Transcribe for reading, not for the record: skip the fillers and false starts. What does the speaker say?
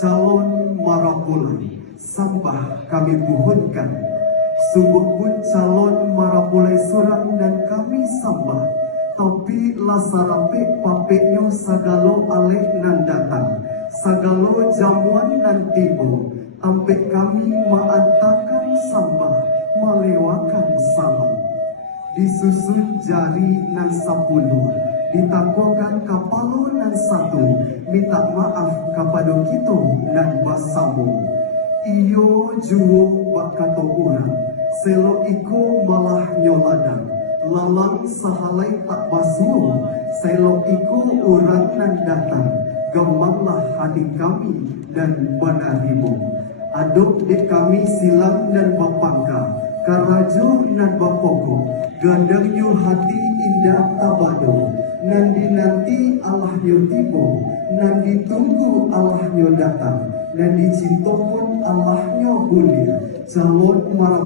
calon marapulai sambah kami buhunkan. Sungguh pun calon marapulai surang dan kami sambah, tapi lasarape papeknya sagalo alek nan datang, sagalo jamuan nan tibo, tampek kami maantakan sambah, melewakan salam. Disusun jari nan 10, ditakwakan kapalo nan 1, minta maaf kepada kita nan basamu. Iyo juwo bakato urang, selo iko malah nyoladan, lalang sahalai tak basuh, selo iko urang nan datang, gembanglah hati kami dan banarimu. Aduk dek kami silang dan bapangka, karajo nan bapoko, gandangnya hati indah tabado, nan dinanti Allahnya tibo, nan ditunggu Allahnya datang, dan dicintakan Allahnya bulir. Calon marah